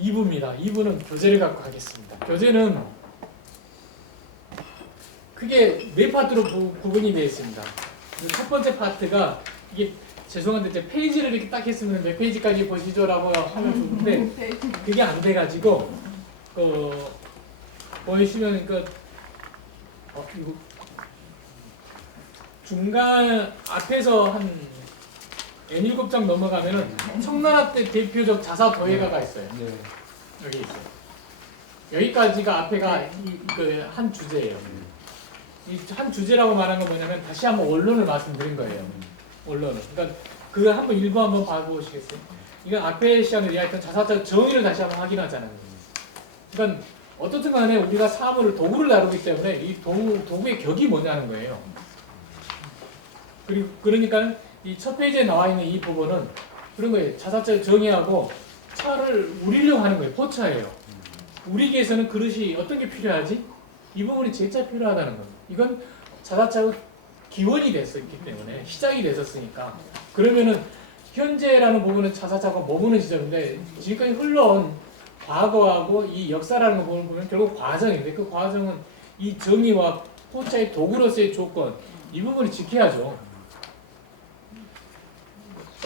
2부입니다. 2부는 교재를 갖고 가겠습니다. 교재는 크게 네 파트로 구분이 되어 있습니다. 첫 번째 파트가 이게 죄송한데 제 페이지를 이렇게 딱 했으면 몇 페이지까지 보시죠라고 하면 좋은데 그게 안 돼가지고 보시면 이거 중간 앞에서 한 N7장 넘어가면은 청나라 때 대표적 자사 도예가가 있어요. 네. 여기 있어요. 여기까지가 앞에가 한 주제예요. 이 한 주제라고 말한 건 뭐냐면 다시 한번 원론을 말씀드린 거예요. 원론을. 그러니까 그거 한번 일부 한번 봐보시겠어요? 이건 앞에 시간에 이야기했던 자사적 정의를 다시 한번 확인하자는 거예요. 그러니까 어떻든 간에 우리가 사물을 도구를 다루기 때문에 이 도구의 격이 뭐냐는 거예요. 그러니까 이 첫 페이지에 나와 있는 이 부분은 그런 거예요. 자사적 정의하고 차를 우리려고 하는 거예요. 포차예요. 우리에게서는 그릇이 어떤 게 필요하지? 이 부분이 제일 필요하다는 겁니다. 이건 자사차의 기원이 됐었기 때문에 시작이 됐었으니까 그러면은 현재라는 부분은 자사차가 머무는 지점인데 지금까지 흘러온 과거하고 이 역사라는 부분을 보면 결국 과정인데 그 과정은 이 정의와 포차의 도구로서의 조건 이 부분을 지켜야죠.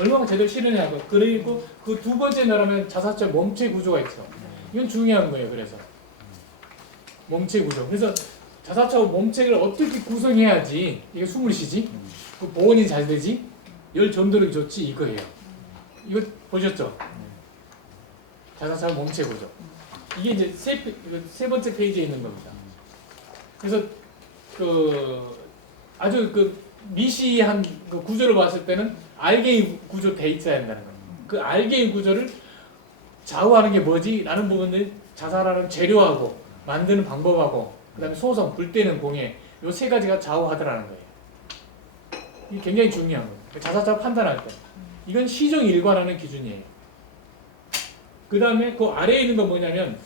얼마나 제대로 실현하고 그리고 그 두 번째 나라면 자사차 몸체 구조가 있죠. 이건 중요한 거예요. 그래서 몸체 구조. 그래서 자사차 몸체를 어떻게 구성해야지 이게 숨을 쉬지, 그 보온이 잘 되지, 열 전도력이 좋지 이거예요. 이거 보셨죠? 자사차 몸체 구조. 이게 이제 세 번째 페이지에 있는 겁니다. 그래서 아주 미시한 그 구조를 봤을 때는 알갱이 구조 돼 있어야 한다는 겁니다. 그 알갱이 구조를 좌우하는 게 뭐지? 라는 부분을 자사라는 재료하고 만드는 방법하고 그 다음에 소성, 불 때는 공예 요 세 가지가 좌우하더라는 거예요. 이게 굉장히 중요한 거예요. 자사차 판단할 때 이건 시종 일관하는 기준이에요. 그 다음에 그 아래에 있는 건 뭐냐면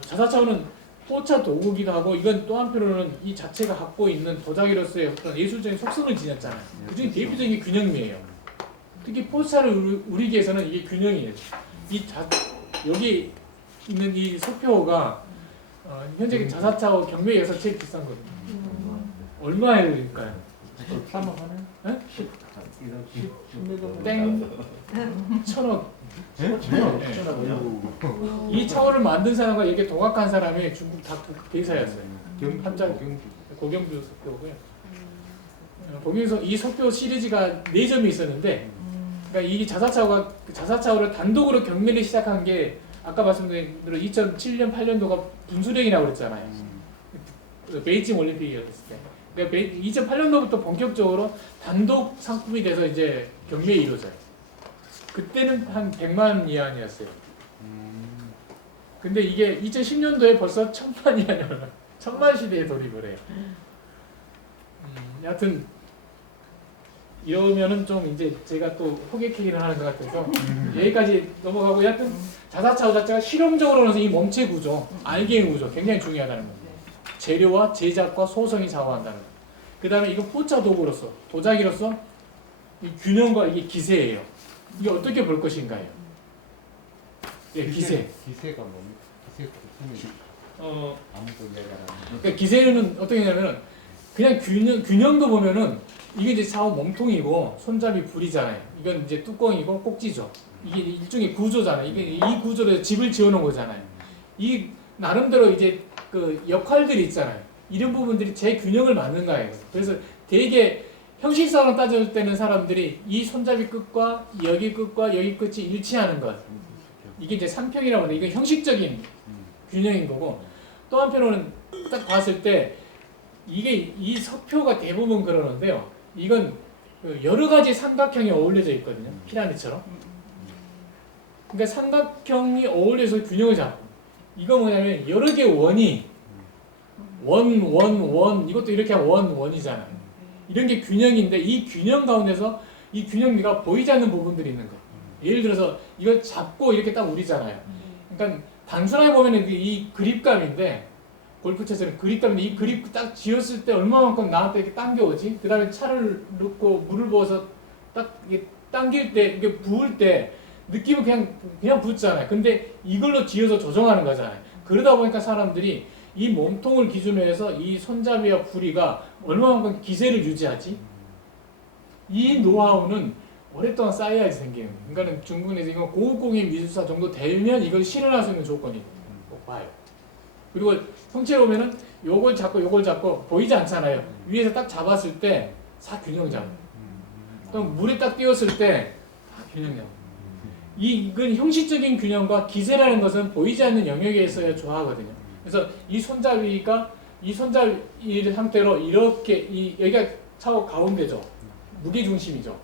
자사차는 포차 도구기도 하고 이건 또 한편으로는 이 자체가 갖고 있는 도자기로서의 어떤 예술적인 속성을 지녔잖아요. 그중에 대표적인 균형미예요. 특히 포차를 우리기에서는 이게 균형이에요. 여기 있는 이 소표가 현재 자사차와 경매에 의해서 제일 비싼 거거든요. 얼마일까요? 3억 하네? 네? 10억. 땡 1,000억. 네? 이 차원을 만든 사람과 이게 동학한 사람이 중국 다 대사였어요. 고경주 소표고요. 거기서 이 소표 시리즈가 4점이 있었는데, 그러니까 이 자사차를 단독으로 경매를 시작한 게 아까 말씀드린 대로 2007년 8년도가 분수령이라고 그랬잖아요. 베이징 올림픽이었을 때. 그러니까 2008년도부터 본격적으로 단독 상품이 돼서 이제 경매에 이루어져요. 그때는 한 100만 위안이었어요. 근데 이게 2010년도에 벌써 1000만 위안이 올라. 1000만 시대에 돌입을 해요. 여하튼 이러면은 좀 이제 제가 또 호객행위를 하는 것 같아서 여기까지 넘어가고 여하튼 자사차 자체가 실용적으로는 이 몸체 구조, 알갱이 구조 굉장히 중요하다는 겁니다. 재료와 제작과 소성이 좌우한다는 것. 그 다음에 이거 포차 도구로서 도자기로서 이 균형과 이게 기세예요. 이게 어떻게 볼 것인가요? 예, 기세. 기세가 뭡니까? 기세 아무도 이야기 안 하는. 그러니까 기세는 어떻게 하냐면은 그냥 균형도 보면은 이게 이제 좌우 몸통이고 손잡이 불이잖아요. 이건 이제 뚜껑이고 꼭지죠. 이게 일종의 구조잖아요. 이게 이 구조로 집을 지어놓은 거잖아요. 이 나름대로 이제 그 역할들이 있잖아요. 이런 부분들이 제 균형을 맞는 거예요. 그래서 되게 형식상으로 따질 때는 사람들이 이 손잡이 끝과 여기 끝이 일치하는 것. 이게 이제 삼평이라고 하는데 이건 형식적인 균형인 거고 또 한편으로는 딱 봤을 때 이게 이 서표가 대부분 그러는데요. 이건 여러 가지 삼각형이 어울려져 있거든요. 피라미드처럼. 그러니까 삼각형이 어울려서 균형을 잡고 이거 뭐냐면 여러 개의 원이 원 이것도 이렇게 하면 원이잖아요. 이런 게 균형인데 이 균형 가운데서 이 균형미가 보이지 않는 부분들이 있는 거예요. 예를 들어서 이걸 잡고 이렇게 딱 우리잖아요. 그러니까 단순하게 보면 이 그립감인데 골프채처럼 그립감인데 이 그립 딱 쥐었을 때 얼마만큼 나한테 이렇게 당겨오지? 그 다음에 차를 넣고 물을 부어서 딱 이게 당길 때 이게 부을 때 느낌은 그냥 붙잖아요. 근데 이걸로 뒤어서 조정하는 거잖아요. 그러다 보니까 사람들이 이 몸통을 기준으로 해서 이 손잡이와 부리가 얼마만큼 기세를 유지하지? 이 노하우는 오랫동안 쌓여야지 생기는 거예요. 그러니까 중국에서 이건 고급공인 미술사 정도 되면 이걸 실현할 수 있는 조건이 꼭 봐요. 그리고 형체로 보면은 요걸 잡고 보이지 않잖아요. 위에서 딱 잡았을 때 싹 균형 잡아. 또 물에 딱 띄웠을 때 균형 잡아. 이건 형식적인 균형과 기세라는 것은 보이지 않는 영역에 있어야 좋아하거든요. 그래서 이 손잡이 상태로 이렇게 여기가 차고 가운데죠. 무게 중심이죠.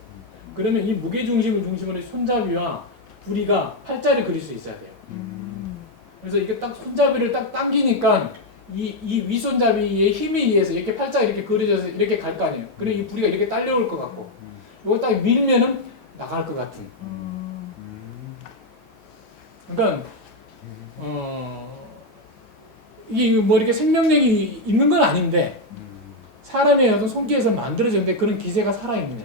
그러면 이 무게 중심을 중심으로 손잡이와 부리가 팔자를 그릴 수 있어야 돼요. 그래서 이게 딱 손잡이를 딱 당기니까 이 윗손잡이의 힘에 의해서 이렇게 팔자가 이렇게 그려져서 이렇게 갈 거 아니에요. 그리고 이 부리가 이렇게 딸려올 것 같고, 이걸 딱 밀면은 나갈 것 같은. 그러니까 이게 뭐 이렇게 생명력이 있는 건 아닌데 사람의 어떤 손기에서 만들어졌는데 그런 기세가 살아있네.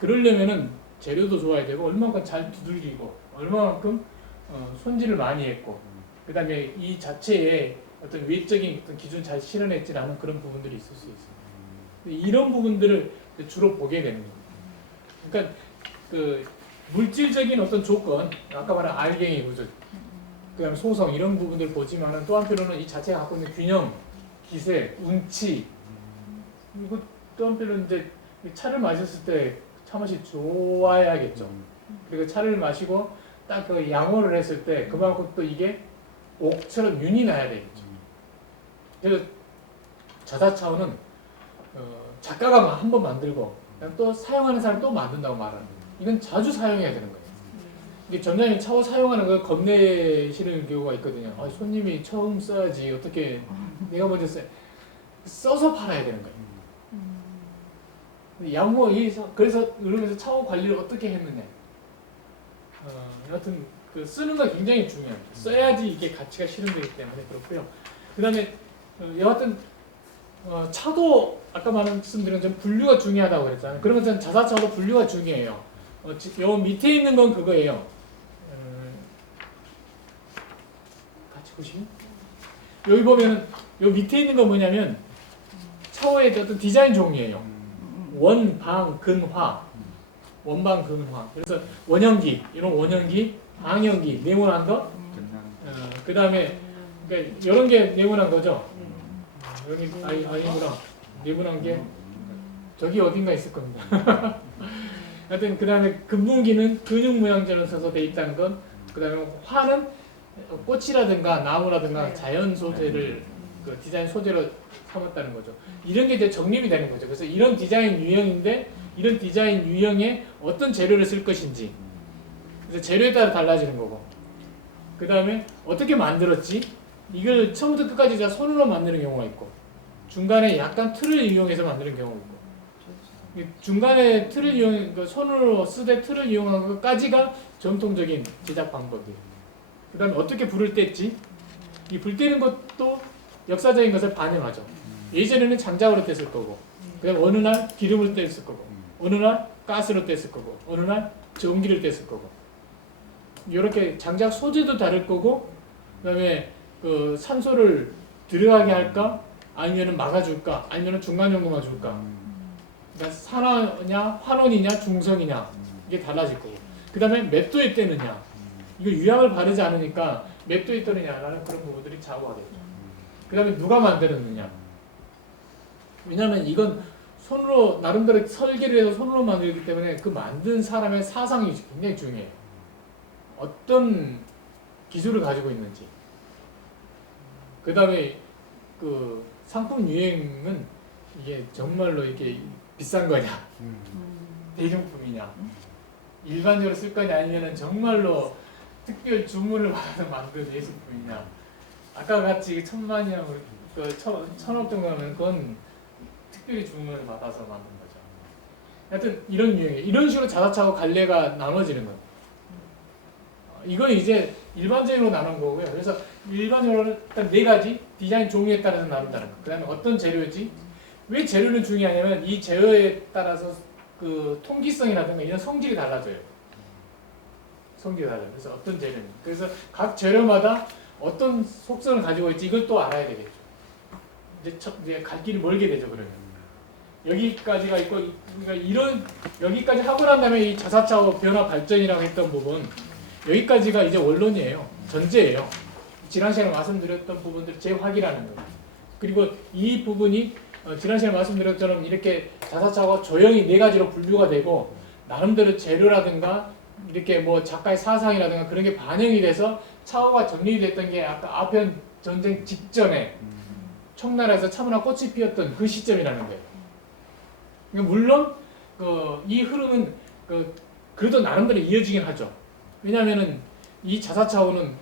그러려면은 재료도 좋아야 되고 얼마만큼 잘 두들기고 얼마만큼 손질을 많이 했고 그 다음에 이 자체에 어떤 외적인 어떤 기준 잘 실현했지 않은 그런 부분들이 있을 수 있습니다. 이런 부분들을 주로 보게 되는 겁니다. 그러니까 그 물질적인 어떤 조건, 아까 말한 알갱이 구조, 그다음에 소성 이런 부분들 보지만은 또 한편으로는 이 자체가 갖고 있는 균형, 기세, 운치 그리고 또 한편으로는 이제 차를 마셨을 때 차 맛이 좋아야겠죠. 그리고 차를 마시고 딱 그 양호를 했을 때 그만큼 또 이게 옥처럼 윤이 나야 되겠죠. 그래서 자사차원은 작가가 한 번 만들고 또 사용하는 사람 또 만든다고 말하는 거예요. 이건 자주 사용해야 되는 거예요. 이게 점장님 차워 사용하는 거 겁내시는 경우가 있거든요. 아, 손님이 처음 써야지 어떻게 내가 먼저 써서 팔아야 되는 거예요. 양호 그래서 그러면서 차후 관리를 어떻게 했느냐. 여하튼 그 쓰는 거 굉장히 중요합니다. 써야지 이게 가치가 실현되기 때문에 그렇고요. 그다음에 여하튼 차도 아까 말씀드린 좀 분류가 중요하다고 그랬잖아요. 그러면 전 자사차도 분류가 중요해요. 요 밑에 있는 건 그거예요. 같이 보시면 여기 보면은 요 밑에 있는 건 뭐냐면 차후의 어떤 디자인 종류예요. 원방 근화, 원방 근화. 그래서 원형기 이런 원형기, 방형기 네모난 거. 그 다음에 그러니까 이런 게 네모난 거죠. 여기 아니구나. 네모난 게 저기 어딘가 있을 겁니다. 하여튼 그 다음에 금분기는 근육 모양처럼 써서 돼 있다는 건, 그 다음에 화는 꽃이라든가 나무라든가 자연 소재를 그 디자인 소재로 삼았다는 거죠. 이런 게 이제 정립이 되는 거죠. 그래서 이런 디자인 유형인데 이런 디자인 유형에 어떤 재료를 쓸 것인지, 그래서 재료에 따라 달라지는 거고, 그 다음에 어떻게 만들었지? 이걸 처음부터 끝까지 다 손으로 만드는 경우가 있고, 중간에 약간 틀을 이용해서 만드는 경우가 있고, 중간에 틀을 이용, 손으로 쓰되 틀을 이용하는 것까지가 전통적인 제작 방법이에요. 그 다음에 어떻게 불을 뗐지? 이 불 떼는 것도 역사적인 것을 반영하죠. 예전에는 장작으로 뗐을 거고, 그다음 어느 날 기름을 뗐을 거고, 어느 날 가스로 뗐을 거고, 어느 날 전기를 뗐을 거고, 이렇게 장작 소재도 다를 거고, 그다음에 그 산소를 들어가게 할까, 아니면은 막아줄까, 아니면은 중간 정도만 줄까. 그러니까 산화냐, 환원이냐, 중성이냐 이게 달라질 거고, 그다음에 몇 도에 떼느냐, 이거 유약을 바르지 않으니까 몇 도에 떼느냐라는 그런 부분들이 좌우하겠죠. 그 다음에 누가 만들었느냐. 왜냐하면 이건 손으로 나름대로 설계를 해서 손으로 만들기 때문에 그 만든 사람의 사상이 굉장히 중요해요. 어떤 기술을 가지고 있는지. 그 다음에 그 상품 유행은 이게 정말로 이렇게 비싼 거냐, 대중품이냐, 일반적으로 쓸 거냐, 아니면 정말로 특별 주문을 받아서 만든 예술품이냐. 아까 같이 1000만이나 그 1000억 정도면 그건 특별히 주문을 받아서 만든 거죠. 하여튼 이런 유형이에요. 이런 식으로 자사차하고 갈래가 나눠지는 거예요. 이건 이제 일반적으로 나눈 거고요. 그래서 일반적으로 일단 4가지 디자인 종류에 따라서 나눈다는 거. 그 다음에 어떤 재료지? 왜 재료는 중요하냐면 이 재료에 따라서 그 통기성이라든가 이런 성질이 달라져요. 성질이 달라요. 그래서 어떤 재료는 그래서 각 재료마다 어떤 속성을 가지고 있지 이걸 또 알아야 되겠죠. 이제 갈 길이 멀게 되죠. 그러면 여기까지가 있고 그러니까 이런 여기까지 하고 난 다음에 이 자사차후 변화 발전이라고 했던 부분 여기까지가 이제 원론이에요. 전제예요. 지난 시간에 말씀드렸던 부분들을 재확인하는 거예요. 그리고 이 부분이 지난 시간에 말씀드렸던 것처럼 이렇게 자사차후가 조형이 네 가지로 분류가 되고 나름대로 재료라든가 이렇게 뭐 작가의 사상이라든가 그런 게 반영이 돼서 차후가 정리됐던 게 아까 아편 전쟁 직전에 청나라에서 차문화 꽃이 피었던 그 시점이라는 거예요. 그러니까 물론 이 흐름은 그래도 나름대로 이어지긴 하죠. 왜냐하면은 이 자사차후는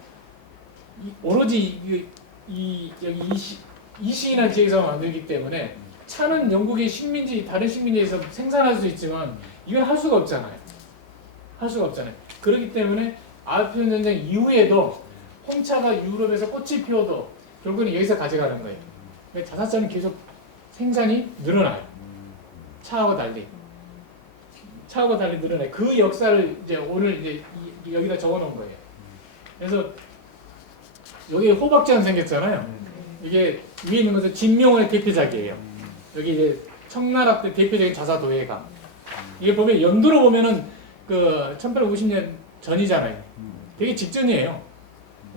오로지 이 시인한 지역에서 만들기 때문에 차는 영국의 식민지 다른 식민지에서 생산할 수 있지만 이건 할 수가 없잖아요. 할 수가 없잖아요. 그렇기 때문에 아편 전쟁 이후에도 홍차가 유럽에서 꽃이 피어도 결국은 여기서 가져가는 거예요. 자사차는 계속 생산이 늘어나요. 차하고 달리 늘어나요. 그 역사를 이제 오늘 이제 여기다 적어놓은 거예요. 그래서 여기 호박전 생겼잖아요. 이게 위에 있는 것은 진명호의 대표작이에요. 여기 이제 청나라 때 대표적인 자사도예가 이게 보면 연도로 보면은 1850년 전이잖아요. 되게 직전이에요.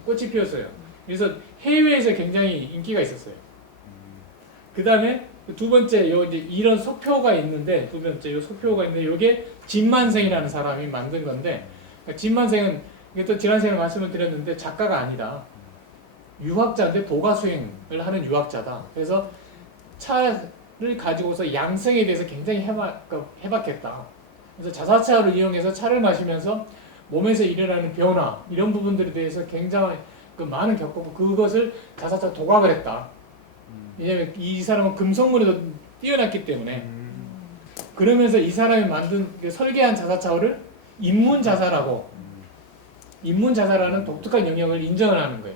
꽃이 피었어요. 그래서 해외에서 굉장히 인기가 있었어요. 그 다음에 두 번째 이제 이런 소표가 있는데 두 번째 요 소표가 있는데 이게 진만생이라는 사람이 만든 건데 진만생은 이것도 지난 시간에 말씀을 드렸는데 작가가 아니다. 유학자인데 도가 수행을 하는 유학자다. 그래서 차를 가지고서 양성에 대해서 굉장히 해박했다. 그래서 자사차를 이용해서 차를 마시면서 몸에서 일어나는 변화 이런 부분들에 대해서 굉장히 많은 겪었고 그것을 자사차 도각을 했다. 왜냐하면 이 사람은 금속물에도 뛰어났기 때문에 그러면서 이 사람이 만든 설계한 자사차를 인문자사라고 인문자사라는 독특한 영역을 인정을 하는 거예요.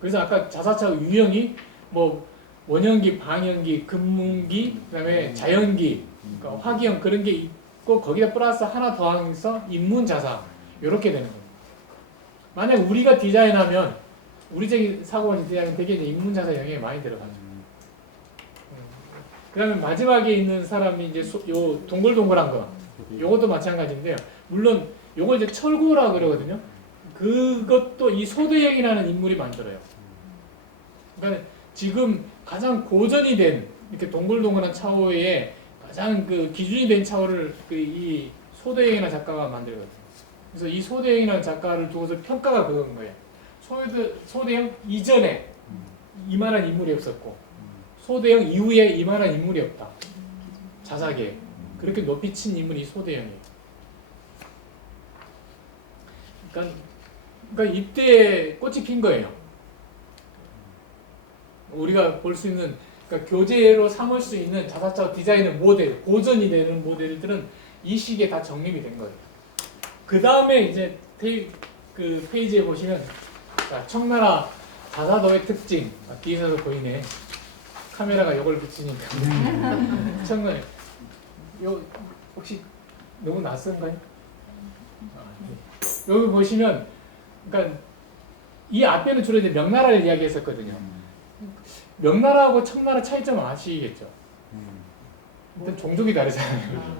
그래서 아까 자사차 유형이 뭐 원형기, 방형기, 금문기, 그다음에 자연기, 그러니까 화기형 그런 게 있고 거기다 플러스 하나 더하면서 인문자사 이렇게 되는 거예요. 만약 우리가 디자인하면 우리적인 사고가 디자인은 되게 인문자사 영역이 많이 들어가죠. 그다음에 마지막에 있는 사람이 이제 요 동글동글한 거, 요것도 마찬가지인데요. 물론 요걸 이제 철고라 그러거든요. 그것도 이 소대영이라는 인물이 만들어요. 그러니까 지금 가장 고전이 된 이렇게 동글동글한 차호에 가장 기준이 된 차호를 이 소대영이라는 작가가 만들거든요. 그래서 이 소대영이라는 작가를 두고서 평가가 그건 거예요. 소대영 이전에 이만한 인물이 없었고 소대영 이후에 이만한 인물이 없다. 자사계 그렇게 높이 친 인물이 소대영이에요. 그러니까 이때 꽃이 핀 거예요. 우리가 볼 수 있는 그러니까 교재로 삼을 수 있는 자사차 디자인의 모델, 고전이 되는 모델들은 이 시기에 다 정립이 된 거예요. 그 다음에 이제 그 페이지에 보시면 자, 청나라 자사도의 특징 뒤에서도 보이네. 카메라가 이걸 붙이니까 청나라 요 혹시 너무 낯선가요? 여기 보시면 그러니까 이 앞에는 주로 이제 명나라를 이야기했었거든요. 명나라하고 청나라 차이점 아시겠죠? 일단 종족이 다르잖아요.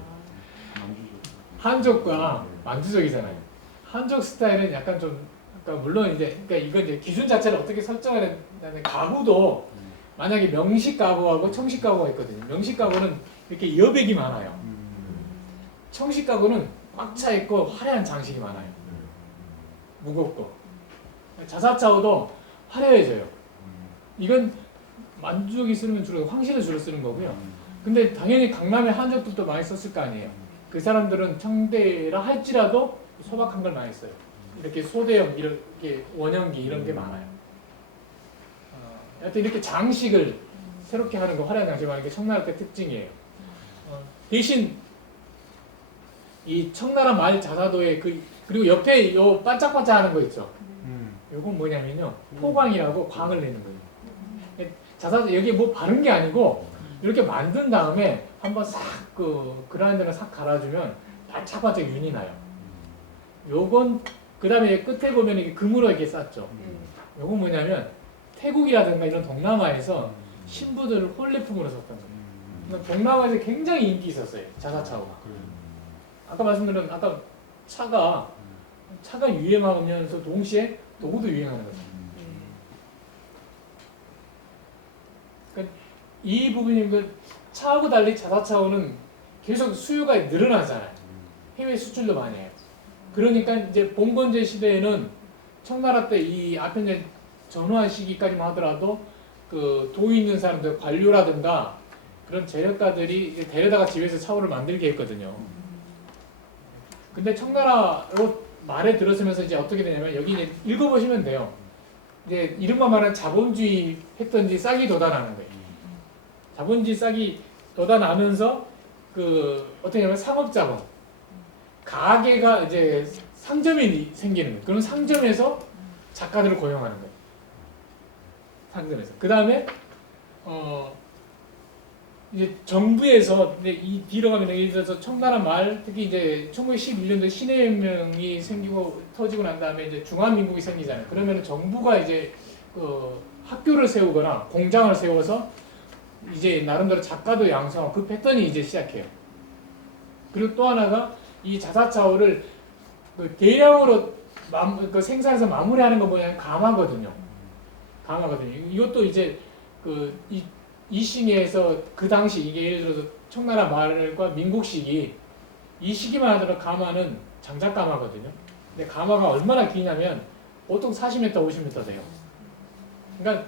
한족과 만주족이잖아요. 한족 스타일은 약간 좀 그러니까 물론 이제 그러니까 이건 이제 기준 자체를 어떻게 설정하는 가구도 만약에 명식 가구하고 청식 가구가 있거든요. 명식 가구는 이렇게 여백이 많아요. 청식 가구는 꽉 차 있고 화려한 장식이 많아요. 무겁고 자사차후도 화려해져요. 이건 만주족이 쓰면 주로 황실을 주로 쓰는 거고요. 근데 당연히 강남의 한족들도 많이 썼을 거 아니에요. 그 사람들은 청대라 할지라도 소박한 걸 많이 써요. 이렇게 소대형, 이렇게 원형기 이런 게 많아요. 하여튼 이렇게 장식을 새롭게 하는 거, 화려한 장식을 하는 게 청나라 때 특징이에요. 대신 이 청나라 말 자사도의 그리고 옆에 요 반짝반짝하는 거 있죠. 요건 뭐냐면요, 포광이라고 광을 내는 거예요. 자사도 여기 뭐 바른 게 아니고 이렇게 만든 다음에 한번 싹 그라인더를 싹 갈아주면 반짝반짝 윤이 나요. 요건 그 다음에 끝에 보면 이게 금으로 이렇게 쌌죠. 요건 뭐냐면 태국이라든가 이런 동남아에서 신부들을 혼례품으로 썼던 거예요. 그러니까 동남아에서 굉장히 인기 있었어요. 자사차가. 아까 말씀드린 아까 차가 유행하면서 동시에 도구도 유행하는 거죠. 그러니까 이 부분이 그 차하고 달리 자사차는 계속 수요가 늘어나잖아요. 해외 수출도 많이 해요. 그러니까 이제 봉건제 시대에는 청나라 때 이 아편제 전후한 시기까지만 하더라도 그 도에 있는 사람들 관료라든가 그런 재력가들이 이제 데려다가 집에서 차오를 만들게 했거든요. 근데 청나라로 말에 들었으면서 이제 어떻게 되냐면 여기 이제 읽어보시면 돼요. 이제 이른바 말하는 자본주의 했던지 싹이 돋아나는 거예요. 자본주의 싹이 돋아나면서 그 어떻게 하면 상업자본 가게가 이제 상점이 생기는 거예요. 그런 상점에서 작가들을 고용하는 거예요. 상점에서. 그 다음에 이제 정부에서 이제 이 뒤로 가면 예를 들어서 청나라 말 특히 이제 1911년도에 신해혁명이 생기고 터지고 난 다음에 이제 중화민국이 생기잖아요. 그러면 정부가 이제 그 학교를 세우거나 공장을 세워서 이제 나름대로 작가도 양성하고 그 패턴이 이제 시작해요. 그리고 또 하나가 이 자사차오를 그 대량으로 그 생산해서 마무리하는 거 뭐냐면 가마거든요. 가마거든요. 이것도 이제 그 이 시기에서 그 당시 이게 예를 들어서 청나라 말과 민국시기 이 시기만 하더라도 가마는 장작 가마거든요. 근데 가마가 얼마나 기냐면 보통 40m, 50m 돼요. 그러니까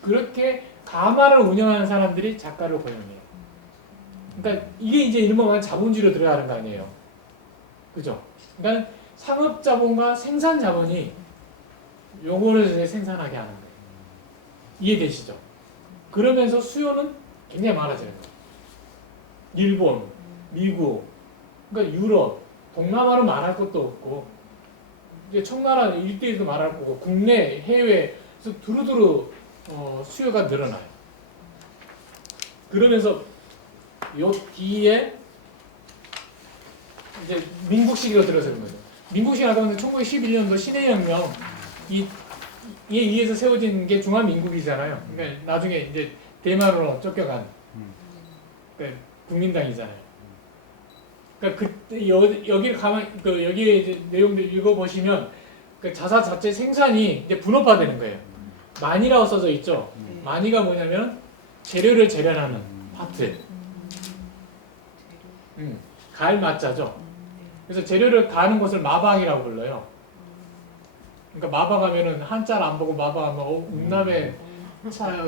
그렇게 가마를 운영하는 사람들이 작가를 고용해요. 그러니까 이게 이제 이른바 자본주의로 들어가는 거 아니에요. 그죠? 그러니까 상업 자본과 생산 자본이 요거를 생산하게 하는 거예요. 이해되시죠? 그러면서 수요는 굉장히 많아져요. 일본, 미국, 그러니까 유럽, 동남아는 말할 것도 없고 이제 청나라 일대에도 말할 거고 국내, 해외에서 두루두루 수요가 늘어나요. 그러면서 요 뒤에 이제 민국 시기로 들어서는 거죠. 민국 시기가 하면 1911년도 신해혁명 이에 의해서 세워진 게 중화민국이잖아요. 그러니까 나중에 이제 대만으로 쫓겨간 그러니까 국민당이잖아요. 그러니까 그때 여기를 가만 그 여기에 이제 내용들 읽어보시면 그 자사 자체 생산이 이제 분업화되는 거예요. 만이라고 써져 있죠. 만이가 뭐냐면 재료를 재련하는 파트. 갈 마자죠. 그래서 재료를 가는 것을 마방이라고 불러요. 그러니까 마방하면은 한자를 안 보고 마방하면 음남에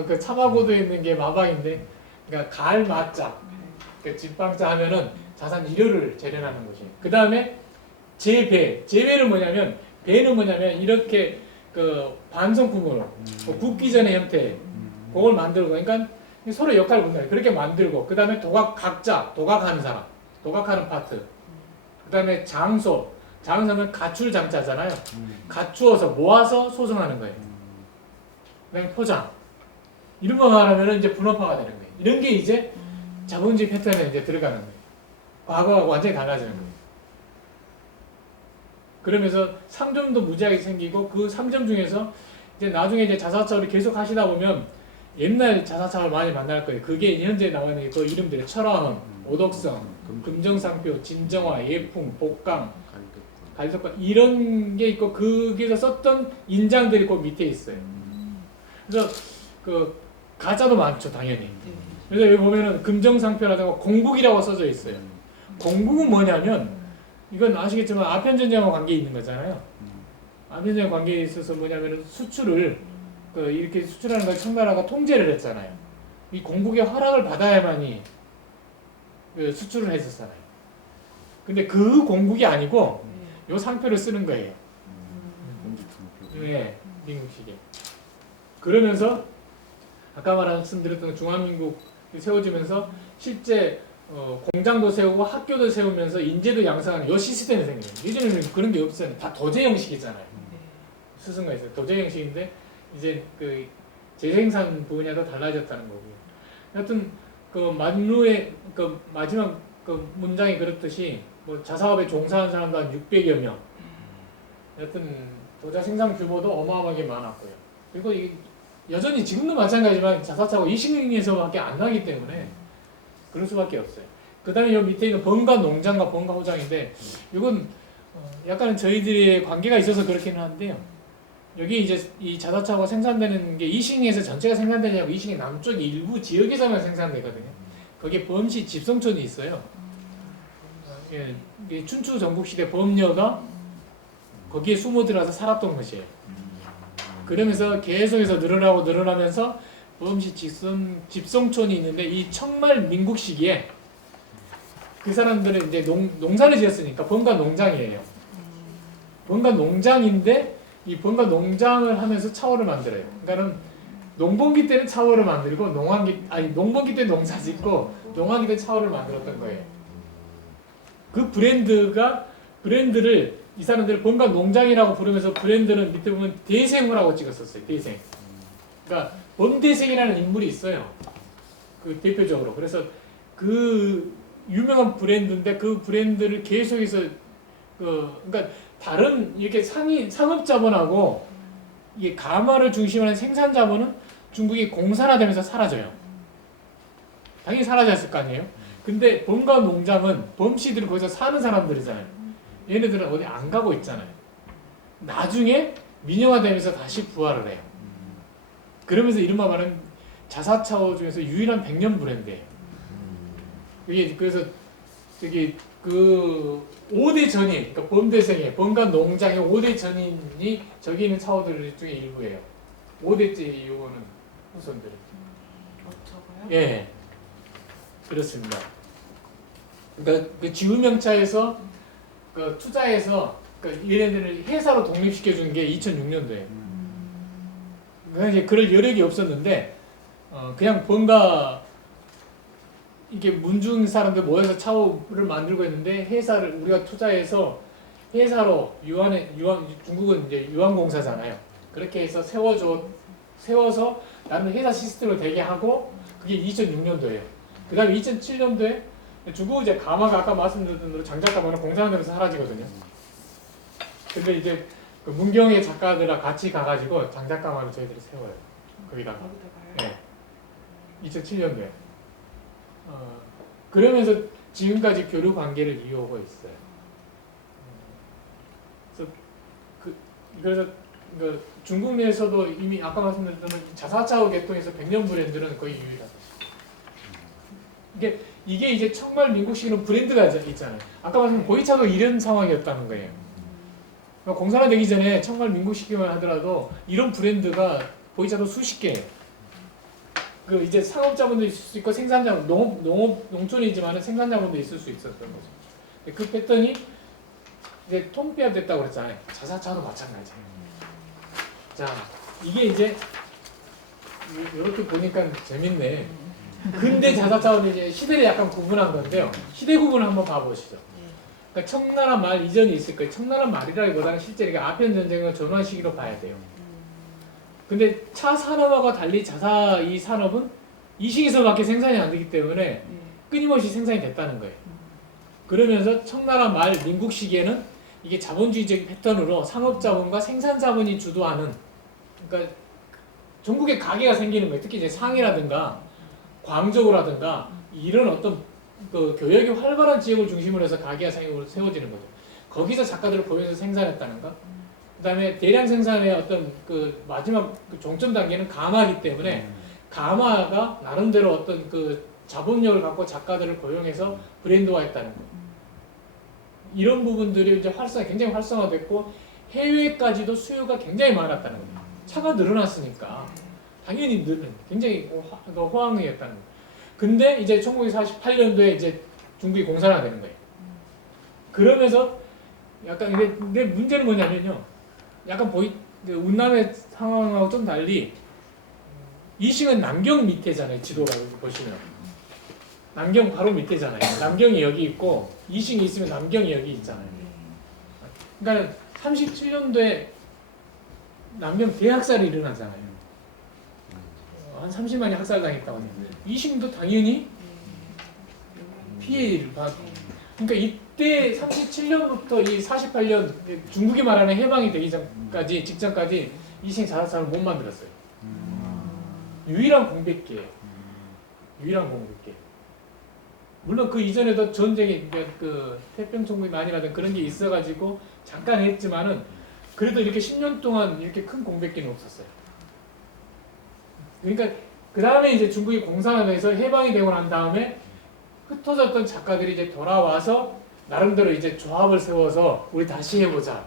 그 차마고도에 있는 게 마방인데, 그러니까 갈 마자, 그 집방자 하면은 자산 일요를 재련하는 것이. 그 다음에 재배는 뭐냐면 배는 뭐냐면 이렇게 그 반성품으로 굽기 전의 형태 그걸 만들고, 그러니까 서로 역할 분담 그렇게 만들고, 그 다음에 도각하는 사람, 도각하는 파트, 그 다음에 장소는 가출 장자잖아요. 갖추어서 모아서 소송하는 거예요. 그다음에 포장. 이런 거 말하면 이제 분업화가 되는 거예요. 이런 게 이제 자본주의 패턴에 이제 들어가는 거예요. 과거하고 완전히 달라지는 거예요. 그러면서 3점도 무지하게 생기고, 그 3점 중에서 이제 나중에 이제 자사차를 계속 하시다 보면 옛날 자사차를 많이 만날 거예요. 그게 현재 나오는 그 이름들이 철화원, 오덕성, 금정상표, 진정화, 예풍, 복강, 갈덕관 이런 게 있고, 거기서 썼던 인장들이 그 밑에 있어요. 그래서 그 가짜도 많죠, 당연히. 그래서 여기 보면은 금정상표라든가 공국이라고 써져 있어요. 공국은 뭐냐면 이건 아시겠지만 아편전쟁과 관계 있는 거잖아요. 아편전쟁 관계에 있어서 뭐냐면은 수출을 이렇게 수출하는 걸 청나라가 통제를 했잖아요. 이 공국의 허락을 받아야만이 수출을 했었잖아요. 근데 그 공국이 아니고 요 상표를 쓰는 거예요. 네, 민국식에. 그러면서 아까 말씀드렸던 중화민국이 세워지면서 실제 공장도 세우고 학교도 세우면서 인재도 양성하는 요 시스템이 생겨요. 예전에는 그런 게 없어요. 다 도제 형식이잖아요. 스승가 있어요. 도제 형식인데 이제 그 재생산 분야도 달라졌다는 거고요. 하여튼 그 만루의 그 마지막 그 문장이 그렇듯이 뭐 자사업에 종사하는 사람도 한 600여 명. 여튼 도자 생산 규모도 어마어마하게 많았고요. 그리고 여전히 지금도 마찬가지지만 자사차고 이식링에서밖에 안 나기 때문에 그럴 수밖에 없어요. 그 다음에 요 밑에 있는 번가 농장과 번가 호장인데 이건 약간 저희들의 관계가 있어서 그렇기는 한데요. 여기 이제 이 자사차가 생산되는 게 이싱에서 전체가 생산되냐고 이싱의 남쪽 일부 지역에서만 생산되거든요. 거기에 범시 집성촌이 있어요. 예, 이게 춘추 전국시대 범녀가 거기에 숨어들어서 살았던 것이에요. 그러면서 계속해서 늘어나면서 범시 집성촌이 있는데 이 청말 민국 시기에 그 사람들은 이제 농사를 지었으니까 번가 농장이에요. 번가 농장인데 이 번가 농장을 하면서 차오를 만들어요. 그러니까는 농번기 때는 차오를 만들고 농번기 때 농사 짓고 농한기 때 차오를 만들었던 거예요. 그 브랜드를 이 사람들이 번가 농장이라고 부르면서 브랜드는 밑에 보면 대생우라고 찍었었어요. 대생. 그러니까 범대생이라는 인물이 있어요. 그 대표적으로. 그래서 그 유명한 브랜드인데 그 브랜드를 계속해서 그러니까 다른 이렇게 상업자본하고 이게 가마를 중심으로 한 생산자본은 중국이 공산화되면서 사라져요. 당연히 사라졌을 거 아니에요. 근데 번가 농장은 범씨들은 거기서 사는 사람들이잖아요. 얘네들은 어디 안 가고 있잖아요. 나중에 민영화되면서 다시 부활을 해요. 그러면서 이른바 말하는 자사차오 중에서 유일한 백년 브랜드예요. 이게 그래서 저기 그 5대 전인, 그러니까 범대생의 번가 농장의 5대 전인이 저기 있는 차오들 중에 일부예요. 5대째 요거는 후손들. 저거요? 예, 그렇습니다. 그러니까 그 지우명차에서 그 투자해서 그 얘네들을 회사로 독립시켜 준 게 2006년도에. 그러니까 이제 그럴 여력이 없었는데 그냥 뭔가 이게 문중 사람들 모여서 차오를 만들고 있는데 회사를 우리가 투자해서 회사로 중국은 이제 유한공사잖아요. 그렇게 해서 세워서 나는 회사 시스템을 되게 하고 그게 2006년도예요. 그 다음에 2007년도에 중국은 이제 가마가 아까 말씀드린 대로 장작가마는 공산화되면서 사라지거든요. 근데 이제 그 문경의 작가들과 같이 가가지고 장작가마를 저희들이 세워요. 거기다가. 거기다가요? 네. 2007년도에. 그러면서 지금까지 교류 관계를 이어오고 있어요. 그래서 그 중국 내에서도 이미 아까 말씀드린 자사차오 계통에서 백년 브랜드는 거의 유일하다. 이게 이제 청말 민국식으로 브랜드가 있잖아요. 아까 말씀드린 보이차도 이런 상황이었다는 거예요. 그러니까 공산화되기 전에 청말 민국식이만 하더라도 이런 브랜드가 보이차도 수십 개예요. 그 이제 상업자본도 있을 수 있고 생산자본, 농촌이지만 생산자본도 있을 수 있었던 거죠. 그 패턴이 이제 통폐합 됐다고 그랬잖아요. 자사차도 마찬가지예요. 자, 이게 이제 이렇게 보니까 재밌네. 근대 자사차원은 이제 시대를 약간 구분한 건데요. 시대 구분을 한번 봐보시죠. 그러니까 청나라 말 이전이 있을 거예요. 청나라 말이라기보다는 실제 이게 아편 전쟁의 전환 시기로 봐야 돼요. 근데 차 산업화가 달리 이 산업은 이식에서밖에 생산이 안 되기 때문에 끊임없이 생산이 됐다는 거예요. 그러면서 청나라 말 민국 시기에는 이게 자본주의적 패턴으로 상업자본과 생산자본이 주도하는, 그러니까 전국에 가게가 생기는 거예요. 특히 이제 상해라든가 광저우라든가 이런 어떤 그 교역이 활발한 지역을 중심으로 해서 가게가 세워지는 거죠. 거기서 작가들을 보면서 생산했다는 거. 그다음에 대량 생산의 어떤 그 마지막 그 종점 단계는 가마이기 때문에 가마가 나름대로 어떤 그 자본력을 갖고 작가들을 고용해서 브랜드화했다는 거. 이런 부분들이 이제 굉장히 활성화됐고 해외까지도 수요가 굉장히 많았다는 거예요. 차가 늘어났으니까 당연히 굉장히 호황이었다는 거예요. 근데 이제 1948년도에 이제 중국이 공산화되는 거예요. 그러면서 약간 근데 문제는 뭐냐면요. 약간 운남의 상황하고 좀 달리 이식은 남경 밑에잖아요. 지도가 여기 보시면 남경 바로 밑에잖아요. 남경이 여기 있고 이식이 있으면 남경이 여기 있잖아요. 그러니까 37년도에 남경 대학살이 일어나잖아요. 한 30만이 학살당했다고 해요. 이식도 당연히 피해를 받고. 그러니까 그때 37년부터 이 48년 중국이 말하는 해방이 되기 전까지 직전까지 이식 자사차를 못 만들었어요. 유일한 공백기예요. 유일한 공백기. 물론 그 이전에도 전쟁이 그 태평천국만이라든 그런 게 있어가지고 잠깐 했지만은 그래도 이렇게 10년 동안 이렇게 큰 공백기는 없었어요. 그러니까 그 다음에 이제 중국이 공산화돼서 해방이 되고 난 다음에 흩어졌던 작가들이 이제 돌아와서 나름대로 이제 조합을 세워서 우리 다시 해보자.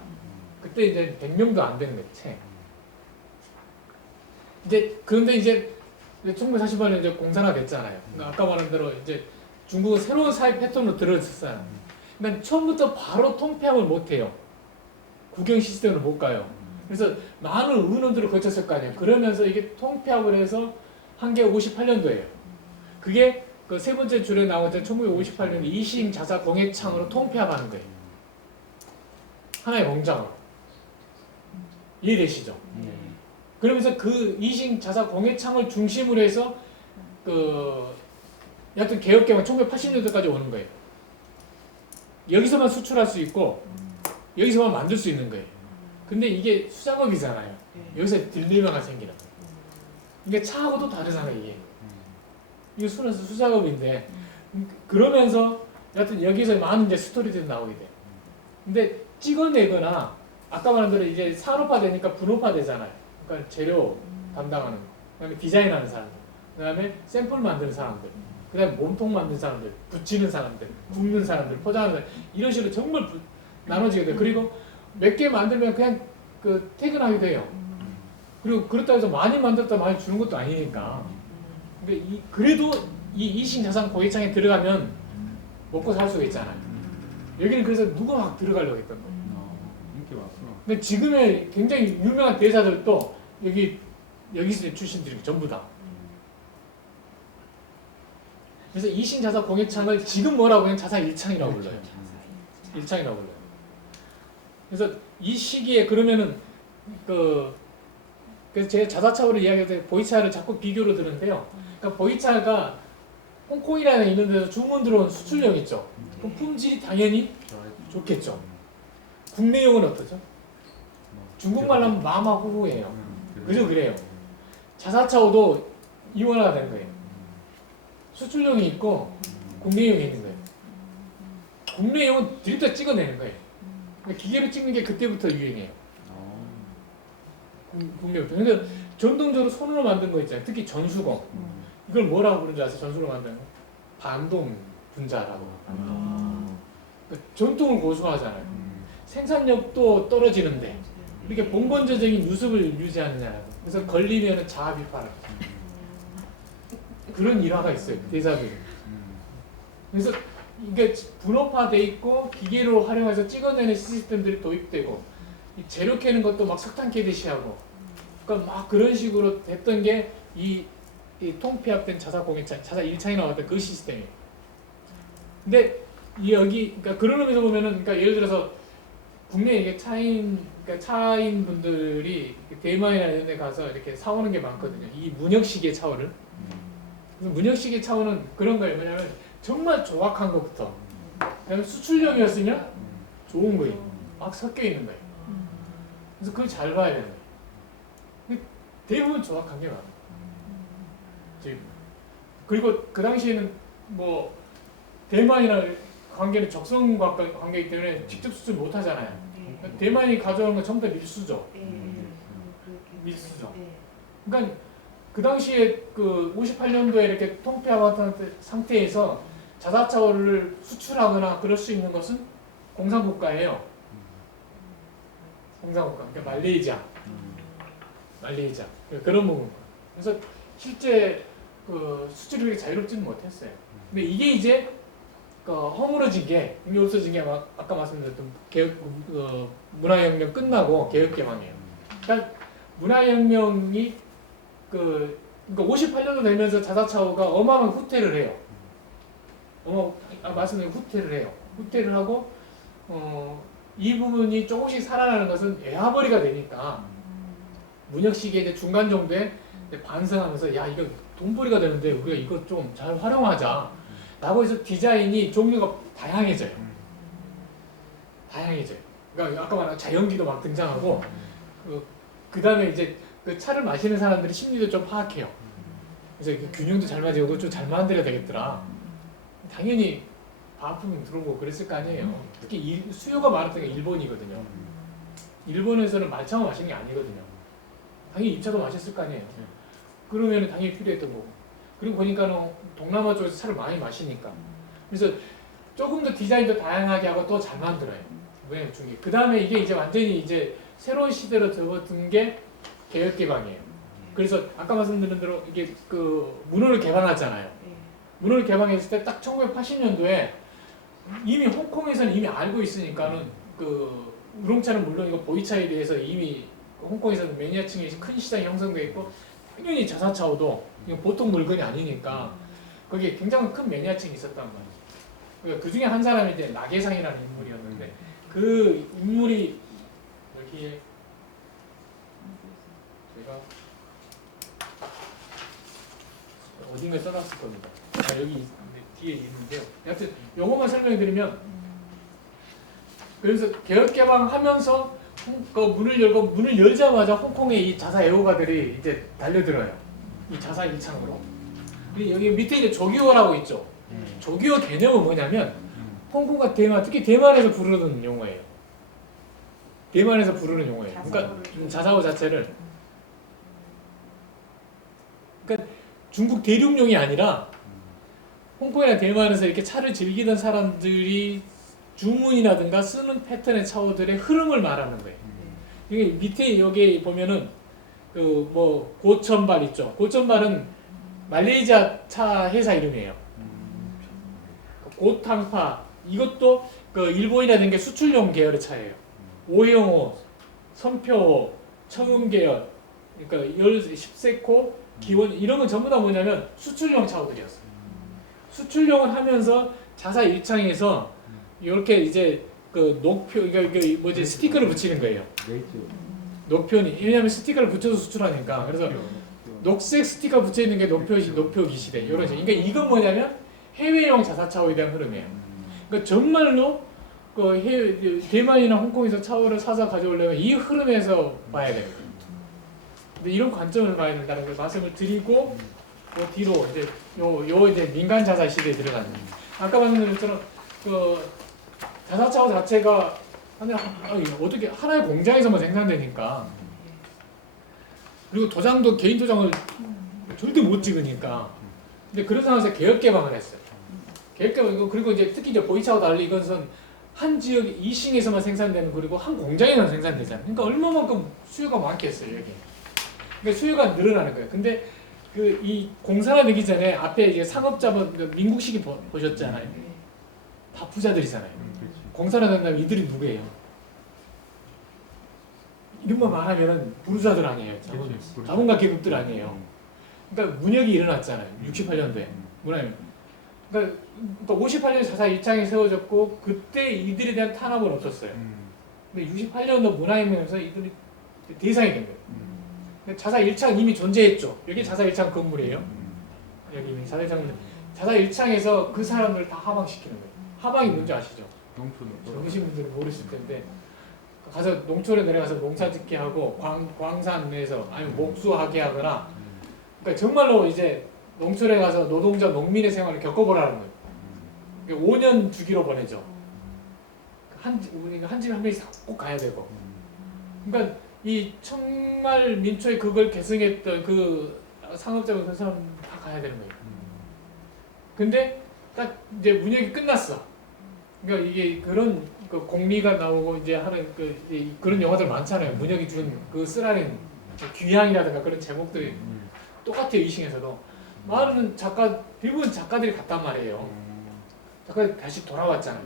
그때 이제 100명도 안 되는 거예요, 책. 이제 그런데 이제 1948년 이제 공산화 됐잖아요. 그러니까 아까 말한 대로 이제 중국은 새로운 사회 패턴으로 들어섰어요. 그러니까 처음부터 바로 통폐합을 못 해요. 국영 시스템으로 못 가요. 그래서 많은 의논들을 거쳤을 거 아니에요. 그러면서 이게 통폐합을 해서 한 게 58년도예요. 그게 그 세 번째 줄에 나오던 1958년 이심 자사 공예창으로 통폐합하는 거예요. 하나의 공장으로. 이해되시죠? 그러면서 그 이심 자사 공예창을 중심으로 해서 그 여하튼 개혁개방 1980년도까지 오는 거예요. 여기서만 수출할 수 있고 여기서만 만들 수 있는 거예요. 근데 이게 수작업이잖아요. 여기서 딜레마가 생기는 거예요. 이게 차하고도 다르잖아요, 이게. 이게 수작업인데 그러면서 여하튼 여기서 많은 이제 스토리들이 나오게 돼요. 근데 찍어내거나 아까 말한 대로 이제 산업화 되니까 분업화 되잖아요. 그러니까 재료 담당하는 거, 그다음에 디자인하는 사람들, 그다음에 샘플 만드는 사람들, 그다음에 몸통 만드는 사람들, 붙이는 사람들, 굽는 사람들, 포장하는 사람들 이런 식으로 정말 나눠지게 돼요. 그리고 몇 개 만들면 그냥 그 퇴근하기도 해요. 그리고 그렇다고 해서 많이 만들었다 많이 주는 것도 아니니까. 그러니까 그래도 이 이신자산 고객창에 들어가면 먹고 살 수가 있잖아요. 여기는 그래서 누가 막 들어가려고 했던 거예요. 인기 많구나. 근데 지금의 굉장히 유명한 대사들도 여기서 출신들이 전부 다. 그래서 이신자산 공예창을 지금 뭐라고 그냥 자산 1창이라고 불러요. 1창이라고 불러요. 그래서 이 시기에 그러면은 그래서 제가 자사차로 이야기할 때 보이차를 자꾸 비교로 드는데요. 그러니까 보이차가 홍콩이라는 이런 데서 주문 들어온 수출용 있죠. 그럼 품질이 당연히 좋겠죠. 국내용은 어떠죠? 중국말로 하면 마마후후예요. 그죠? 그래요. 자사차도 이원화가 되는 거예요. 수출용이 있고 국내용이 있는 거예요. 국내용은 드립다 찍어내는 거예요. 그러니까 기계로 찍는 게 그때부터 유행해요. 국내부터. 근데 전통적으로 손으로 만든 거 있잖아요. 특히 전수공. 이걸 뭐라고 부르는지 아세요? 전수로 만든 거? 반동 분자라고. 그러니까 전통을 고수하잖아요. 생산력도 떨어지는데 이렇게 봉건조적인 유습을 유지하느냐고. 그래서 걸리면 자아비판을. 그런 일화가 있어요. 대사들이. 그래서 이게 분업화돼 있고 기계로 활용해서 찍어내는 시스템들이 도입되고 이 재료 캐는 것도 막 석탄 캐듯이 하고 그러니까 막 그런 식으로 됐던 게 이 통폐합된 자사공예창, 자사 1창이 나왔던 그 시스템이에요. 근데 여기 그러니까 그런 의미에서 보면은 그러니까 예를 들어서 국내 이게 그러니까 차인 분들이 대만이나 이런 데 가서 이렇게 사오는 게 많거든요. 이 문혁시계 차오를. 그래서 문혁시계 차오는 그런 거예요. 뭐냐면 정말 조악한 것부터 그다음에 수출용이었으면 좋은 거예요. 막 섞여 있는 거예요. 그래서 그걸 잘 봐야 되는 거예요. 대부분 조악한 게 많아요. 그리고 그 당시에는 뭐 대만이랑 관계는 적성 관계이기 때문에 직접 수출 못 하잖아요. 대만이 가져오는 건 전부 다 밀수죠. 밀수죠. 그러니까 그 당시에 그 58년도에 이렇게 통폐합한 상태에서 자사차를 수출하거나 그럴 수 있는 것은 공산국가예요. 공산국가. 그러니까 말레이시아. 그런 부분. 그래서 실제 그 수출이 그렇게 자유롭지는 못했어요. 근데 이게 이제 허물어진 게, 이게 없어진 게 아까 말씀드렸던 문화혁명 끝나고 개혁개방이에요. 그러니까 문화혁명이 그러니까 58년도 되면서 자사차오가 어마어마한 후퇴를 해요. 말씀드린 후퇴를 해요. 후퇴를 하고 이 부분이 조금씩 살아나는 것은 애화벌이가 되니까 문혁시기에 이제 중간 정도에 반성하면서 야 이거 돈벌이가 되는데 우리가 이거 좀 잘 활용하자 라고 해서 디자인이 종류가 다양해져요. 다양해져요. 그러니까 아까 말한 자연기도 막 등장하고 그 다음에 이제 그 차를 마시는 사람들이 심리도 좀 파악해요. 그래서 그 균형도 잘 맞고 그걸 좀 잘 만들어야 되겠더라. 당연히 반품 들어오고 그랬을 거 아니에요. 특히 수요가 많았던 게 일본이거든요. 일본에서는 말차만 마시는 게 아니거든요. 당연히 입차도 마셨을 거 아니에요. 그러면 당연히 필요했던 거고. 그리고 보니까는 동남아 쪽에서 차를 많이 마시니까. 그래서 조금 더 디자인도 다양하게 하고 또 잘 만들어요. 모양 중에. 그 다음에 이게 이제 완전히 이제 새로운 시대로 접어든 게 개혁 개방이에요. 그래서 아까 말씀드린 대로 이게 그 문호를 개방하잖아요. 문호를 개방했을 때 딱 1980년도에 이미 홍콩에서는 이미 알고 있으니까는 그 우롱차는 물론이고 보이차에 대해서 이미 홍콩에서는 매니아층이 큰 시장이 형성돼 있고 당연히 자사차오도 이거 보통 물건이 아니니까 거기에 굉장히 큰 매니아층이 있었단 말이에요. 그러니까 그 중에 한 사람이 이제 나게상이라는 인물이었는데 그 인물이 여기에 제가 어딘가에 써놨을 겁니다. 여기 뒤에 있는데요. 여하튼 요것만 설명해드리면 그래서 개혁 개방하면서 그 문을 열고 문을 열자마자 홍콩의 이 자사 애호가들이 이제 달려들어요. 이 자사 일창으로. 여기 밑에 이제 조기호라고 있죠. 조기호 개념은 뭐냐면 홍콩과 대만, 특히 대만에서 부르는 용어예요. 대만에서 부르는 용어예요. 그러니까 자사호 자체를 그러니까 중국 대륙용이 아니라 홍콩이나 대만에서 이렇게 차를 즐기던 사람들이 주문이라든가 쓰는 패턴의 차호들의 흐름을 말하는 거예요. 이게 밑에 여기 보면은 그 뭐 고천발 있죠. 고천발은 말레이시아 차 회사 이름이에요. 고탕파 이것도 그 일본이라든가 수출용 계열의 차예요. 오영호, 선표호, 청음 계열, 그러니까 10세코, 기원 이런 건 전부 다 뭐냐면 수출용 차호들이었어요. 수출용을 하면서 자사 일창에서 이렇게 이제 그 녹표 그러니까 뭐지 스티커를 붙이는 거예요. 녹표니 왜냐하면 스티커를 붙여서 수출하니까 그래서 녹색 스티커 붙여 있는 게 녹표기 시대 이런 식. 그러니까 이건 뭐냐면 해외용 자사차호에 대한 흐름이에요. 그러니까 정말로 그 해외 대만이나 홍콩에서 차호를 사서 가져오려면 이 흐름에서 봐야 돼요. 근데 이런 관점을 봐야 된다는 걸 말씀을 드리고 그 뒤로 이제 요 이제 민간 자사 시대에 들어가는. 아까 말씀드린 것처럼 그 자사차호 자체가 어떻게 하나의 공장에서만 생산되니까 그리고 도장도 개인 도장을 절대 못 찍으니까 근데 그런 상황에서 개혁 개방을 했어요. 개혁 개방 그리고 이제 특히 이제 보이차와 달리 이것은 한 지역 이싱에서만 생산되는 그리고 한 공장에만 생산되잖아요. 그러니까 얼마만큼 수요가 많겠어요 여기. 그러니까 수요가 늘어나는 거예요. 근데 그 이 공사가 되기 전에 앞에 이제 상업자본 민국식이 보셨잖아요. 다 부자들이잖아요. 공사를 한다면 이들이 누구예요? 이름만 말하면 부르자들 아니에요. 자본가 계급들 아니에요. 그러니까 문혁이 일어났잖아요. 68년도에. 문화혁명. 그러니까 58년 자사 일창이 세워졌고 그때 이들에 대한 탄압은 없었어요. 근데 68년도 문화혁명에서 이들이 대상이 된 거예요. 근데 자사 일창 이미 존재했죠. 여기 자사 일창 건물이에요. 여기 이미 자사 일창 건물. 자사 일창에서 그 사람들을 다 하방시키는 거예요. 하방이 뭔지 아시죠? 젊으신 분들은 모르실 텐데 가서 농촌에 내려가서 농사 짓게 하고 광산 내에서 아니면 목수하게 하거나 그러니까 정말로 이제 농촌에 가서 노동자 농민의 생활을 겪어보라는 거예요. 그러니까 5년 주기로 보내죠. 한 집에 한 명씩 꼭 가야 되고. 그러니까 이 청말 민초에 그걸 계승했던 그 상업자분 그 사람 다 가야 되는 거예요. 근데 딱 이제 문혁이 끝났어. 그러니까 이게 그런 그 공리가 나오고 이제 하는 그런 영화들 많잖아요. 문혁이 준 그 쓰라린 귀향이라든가 그런 제목들이 똑같아요. 이싱에서도 많은 대부분 작가들이 갔단 말이에요. 작가들이 다시 돌아왔잖아요.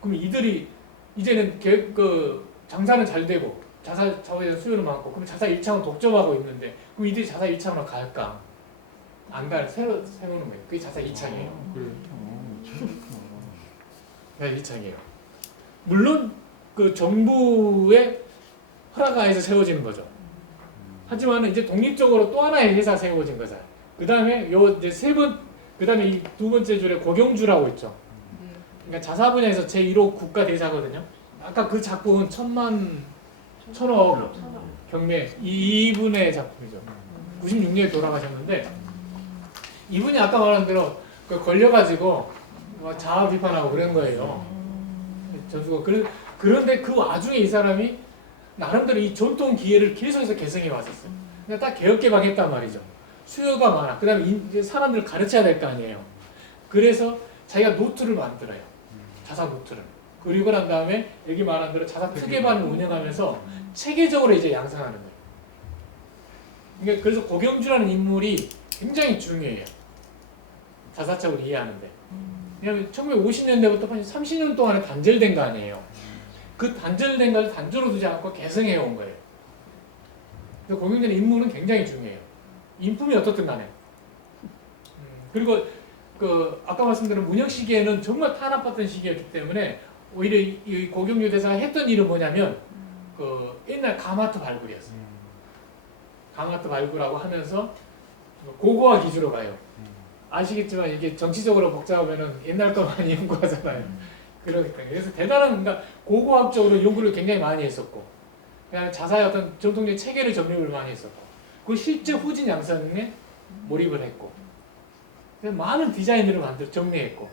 그럼 이들이 이제는 그 장사는 잘 되고 자사차호에 대한 수요는 많고 그럼 자사 일창은 독점하고 있는데 그럼 이들이 자사 일창으로 갈까? 안 갈. 세우는 거예요. 그게 자사 일창이에요. 이창이에요. 물론 그 정부의 허락하에서 세워지는 거죠. 하지만 이제 독립적으로 또 하나의 회사 세워진 거죠. 그 다음에 요 이제 그 다음에 이 두 번째 줄에 고경주라고 있죠. 그러니까 자사 분야에서 제1호 국가 대사거든요. 아까 그 작품은 천억 천억. 경매 이분의 작품이죠. 96년에 돌아가셨는데 이분이 아까 말한 대로 그 걸려가지고 막 자아 비판하고 그런 거예요. 전수가 그런데 그 와중에 이 사람이 나름대로 이 전통 기계를 계속해서 개성해 왔었어요. 그냥 딱 개혁 개방했단 말이죠. 수요가 많아. 그다음에 이제 사람들을 가르쳐야 될 거 아니에요. 그래서 자기가 노트를 만들어요. 자사 노트를. 그리고 난 다음에 여기 말한 대로 자사 특예반을 운영하면서 체계적으로 이제 양성하는 거예요. 그러니까 그래서 고경주라는 인물이 굉장히 중요해요. 자사책을 이해하는데. 왜냐하면 1950년대부터 30년 동안에 단절된 거 아니에요. 그 단절된 걸 단조로 두지 않고 개성해 온 거예요. 그래서 고경주의 인물은 굉장히 중요해요. 인품이 어떻든 간에. 그리고 그 아까 말씀드린 문혁 시기에는 정말 탄압받던 시기였기 때문에 오히려 이 고경주 대사가 했던 일은 뭐냐면 그 옛날 가마트 발굴이었어요. 가마트 발굴하고 하면서 고고화 기주로 가요. 아시겠지만 이게 정치적으로 복잡하면은 옛날 거 많이 연구하잖아요. 그러기 때문에 그래서 대단한 그러니까 고고학적으로 연구를 굉장히 많이 했었고 그냥 자사의 어떤 전통적 체계를 정립을 많이 했었고 그 실제 후진 양성에 몰입을 했고 많은 디자인들을 정리했고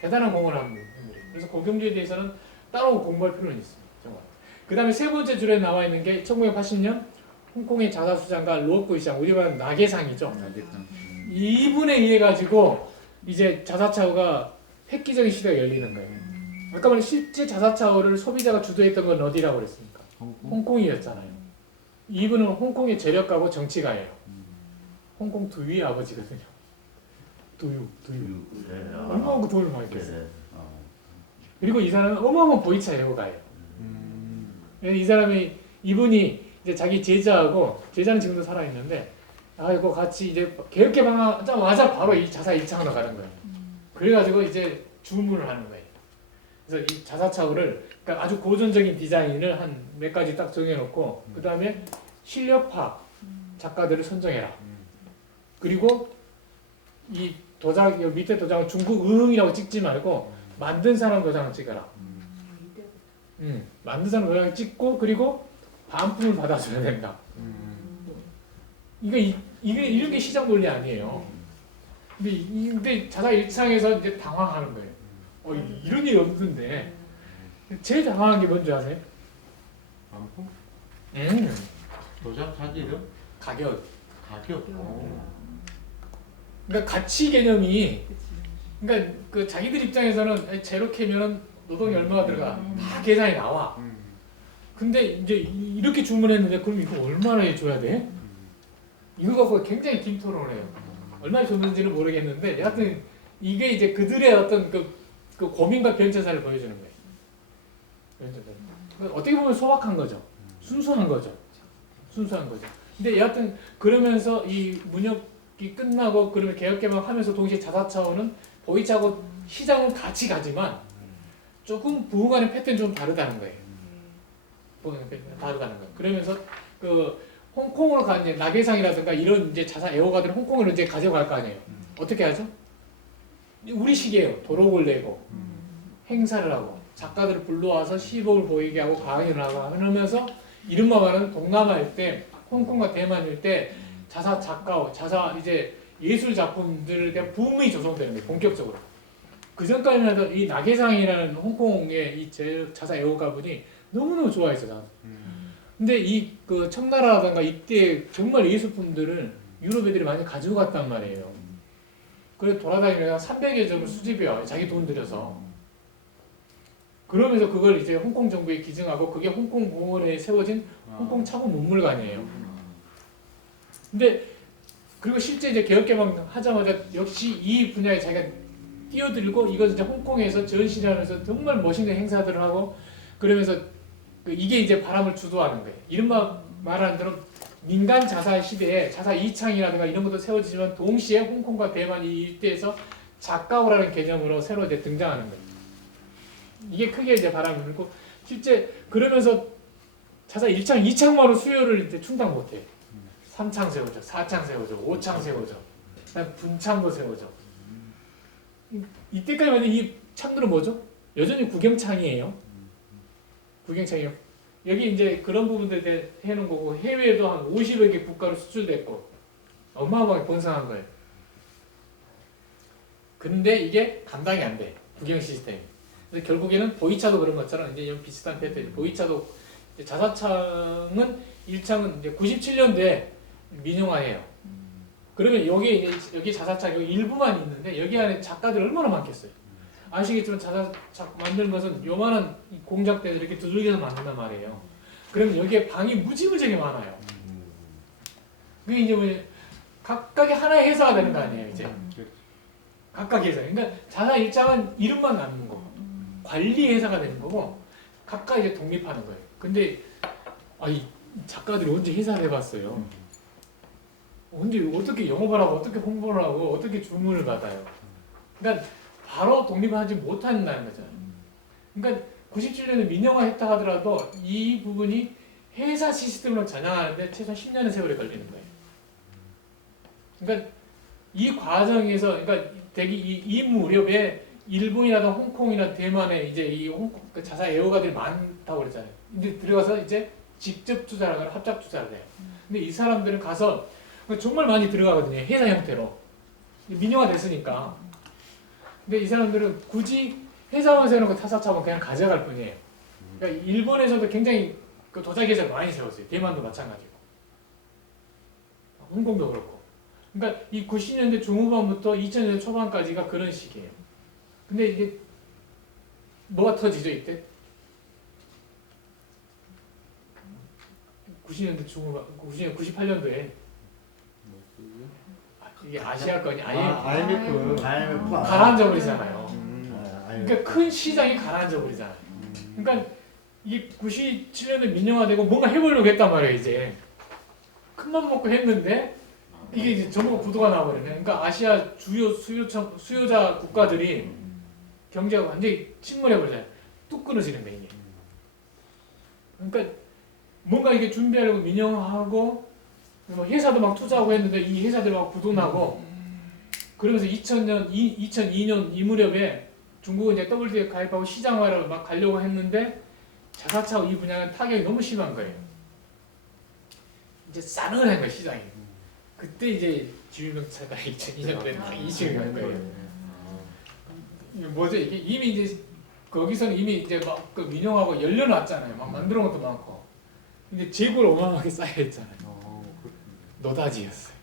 대단한 공헌을 한 인물이에요. 그래서 고경주에 대해서는 따로 공부할 필요는 있습니다. 정말. 그 다음에 세 번째 줄에 나와 있는 게 1980년 홍콩의 자사수장가 로어쿠이 시장 우리 말하는 나게상이죠. 이분에 의해 가지고 이제 자사차오가 획기적인 시대가 열리는 거예요. 아까 말한 실제 자사차오를 소비자가 주도했던 건 어디라고 그랬습니까? 홍콩이었잖아요. 이분은 홍콩의 재력가고 정치가예요. 홍콩 두유의 아버지거든요. 두유. 얼마나 돈을 많이 깼어요. 그리고 이 사람은 어마어마한 보이차 애호가예요. 이 사람이 이분이 이제 자기 제자하고 제자는 지금도 살아 있는데 아이고 같이 이제 개혁 개방하자마자 바로 이 자사 1창으로 가는 거예요. 그래가지고 이제 주문을 하는 거예요. 그래서 이 자사차오를 그러니까 아주 고전적인 디자인을 한 몇 가지 딱 정해놓고 그 다음에 실력파 작가들을 선정해라. 그리고 이 도장 여기 밑에 도장을 중국 의흥이라고 찍지 말고 만든 사람 도장을 찍어라. 만든 사람 도장을 찍고 그리고 반품을 받아줘야 된다. 이게 이런 게 시장 논리 아니에요. 근데 자사 일창에서 이제 당황하는 거예요. 이런 일이 없는데 제일 당황한 게 뭔지 아세요? 반품? 음. 도장 사진은? 가격. 그러니까 가치 개념이 그러니까 그 자기들 입장에서는 제로 캐면은 노동이 얼마가 들어가 다 계산이 나와. 근데 이제 이렇게 주문했는데 그럼 이거 얼마나 해줘야 돼? 이거 갖고 굉장히 긴 토론을 해요. 얼마나 줬는지는 모르겠는데 하여튼 이게 이제 그들의 어떤 그 고민과 변천사를 보여주는 거예요. 어떻게 보면 소박한 거죠. 순수한 거죠. 근데 여하튼 그러면서 이 문혁이 끝나고 그러면 개혁개방하면서 동시에 자사차오는 보이차하고 시장은 같이 가지만 조금 부흥하는 패턴이 좀 다르다는 거예요. 그러면서 그 홍콩으로 간 이제 나게상이라든가 이런 이제 자사 애호가들은 홍콩으로 이제 가져갈 거 아니에요. 어떻게 하죠? 우리 식이에요. 도록을 내고 행사를 하고 작가들을 불러와서 시복을 보이게 하고 강연을 하고 하면서 이른바 말하는 동남아 일대, 홍콩과 대만 일대 자사 작가, 자사 이제 예술 작품들에 대한 붐이 조성되는 거예요. 본격적으로. 그 전까지는 하던 이 나게상이라는 홍콩의 이 자사 애호가분이 너무너무 좋아했어요. 근데 이 그 청나라라든가 이때 정말 예술품들을 유럽 애들이 많이 가지고 갔단 말이에요. 그래서 돌아다니면서 300여 점을 수집해요. 자기 돈 들여서. 그러면서 그걸 이제 홍콩 정부에 기증하고 그게 홍콩 공원에 세워진 홍콩 차고 문물관이에요. 근데 그리고 실제 이제 개혁개방 하자마자 역시 이 분야에 자기가 뛰어들고 이것을 이제 홍콩에서 전시를 하면서 정말 멋있는 행사들을 하고 그러면서 이게 이제 바람을 주도하는 거예요. 이른바 말하는 대로 민간 자사 시대에 자사 이창이라든가 이런 것도 세워지지만 동시에 홍콩과 대만 이 일대에서 작가오라는 개념으로 새로 이제 등장하는 거예요. 이게 크게 이제 바람을 불고 실제 그러면서 자사 1창, 2창만으로 수요를 이제 충당 못해요. 3창 세워져, 4창 세워져, 5창 세워져, 그다음 분창도 세워져. 이때까지 만약 이 창들은 뭐죠? 여전히 구경창이에요. 국영창이요. 여기 이제 그런 부분들에 대해 해놓은 거고 해외에도 한 50여 개 국가로 수출됐고 어마어마하게 번성한 거예요. 근데 이게 감당이 안 돼. 국영 시스템이. 그래서 결국에는 보이차도 그런 것처럼 이제 이런 비슷한 패턴이 보이차도 이제 자사창은 1창은 이제 97년도에 민영화해요. 그러면 여기 자사창 여기 일부만 있는데 여기 안에 작가들 얼마나 많겠어요. 아시겠지만 자사창 만드는 것은 요만한 공작대에서 이렇게 두들겨서 만든단 말이에요. 그러면 여기에 방이 무지무지하게 많아요. 그게 이제 뭐 각각의 하나의 회사가 되는 거 아니에요, 이제. 각각의 회사. 그러니까 자사 일장은 이름만 남는 거. 관리 회사가 되는 거고 각각 이제 독립하는 거예요. 근데 이 작가들이 언제 회사를 해봤어요? 언제 어떻게 영업을 하고 어떻게 홍보를 하고 어떻게 주문을 받아요? 그러니까 바로 독립하지 못한다는 거잖아요. 그러니까 97년에 민영화 했다 하더라도 이 부분이 회사 시스템으로 전향하는데 최소한 10년의 세월이 걸리는 거예요. 그러니까 이 과정에서 그러니까 대기 이 무렵에 일본이나 홍콩이나 대만에 이제 이 홍콩 자사 애호가들이 많다고 그랬잖아요. 근데 들어가서 이제 직접 투자를 하거나 합작 투자를 해요. 근데 이 사람들은 가서 정말 많이 들어가거든요. 회사 형태로. 민영화 됐으니까. 근데 이 사람들은 굳이 회사만 세우는 타사차만 그냥 가져갈 뿐이에요. 그러니까 일본에서도 굉장히 그 도자기 회사를 많이 세웠어요. 대만도 마찬가지고. 홍콩도 그렇고. 그러니까 이 90년대 중후반부터 2000년대 초반까지가 그런 시기예요. 근데 이게 뭐가 터지죠 이때? 90년대 중후반, 98년도에 이게 아시아권이 IMF 가라앉아 버리잖아요. IMF. 그러니까 큰 시장이 가라앉아 버리잖아요. 그러니까 이게 97년에 민영화되고 뭔가 해보려고 했단 말이에요. 이제 큰맘 먹고 했는데 이게 이제 전부가 부도가 나버리네. 그러니까 아시아 주요 수요자 국가들이 경제가 완전히 침몰해 버리잖아요. 뚝 끊어지는 거예요. 이게. 그러니까 뭔가 이게 준비하려고 민영화하고 뭐 회사도 막 투자하고 했는데 이 회사들 막 부도나고 그러면서 2002년 이 무렵에 중국은 이제 WTO에 가입하고 시장화를 막 가려고 했는데 자사차 이 분야는 타격이 너무 심한 거예요. 이제 싸늘한 거예요 시장이. 그때 이제 지유명차가 2002년도에 막 이식을 간 거예요. 이게 뭐죠 이게 이미 이제 거기서는 이미 이제 막 그 민영하고 열려놨잖아요. 막 만들어 놓은 것도 많고. 근데 재고를 어마어마하게 쌓여 있잖아요. 노다지였어요.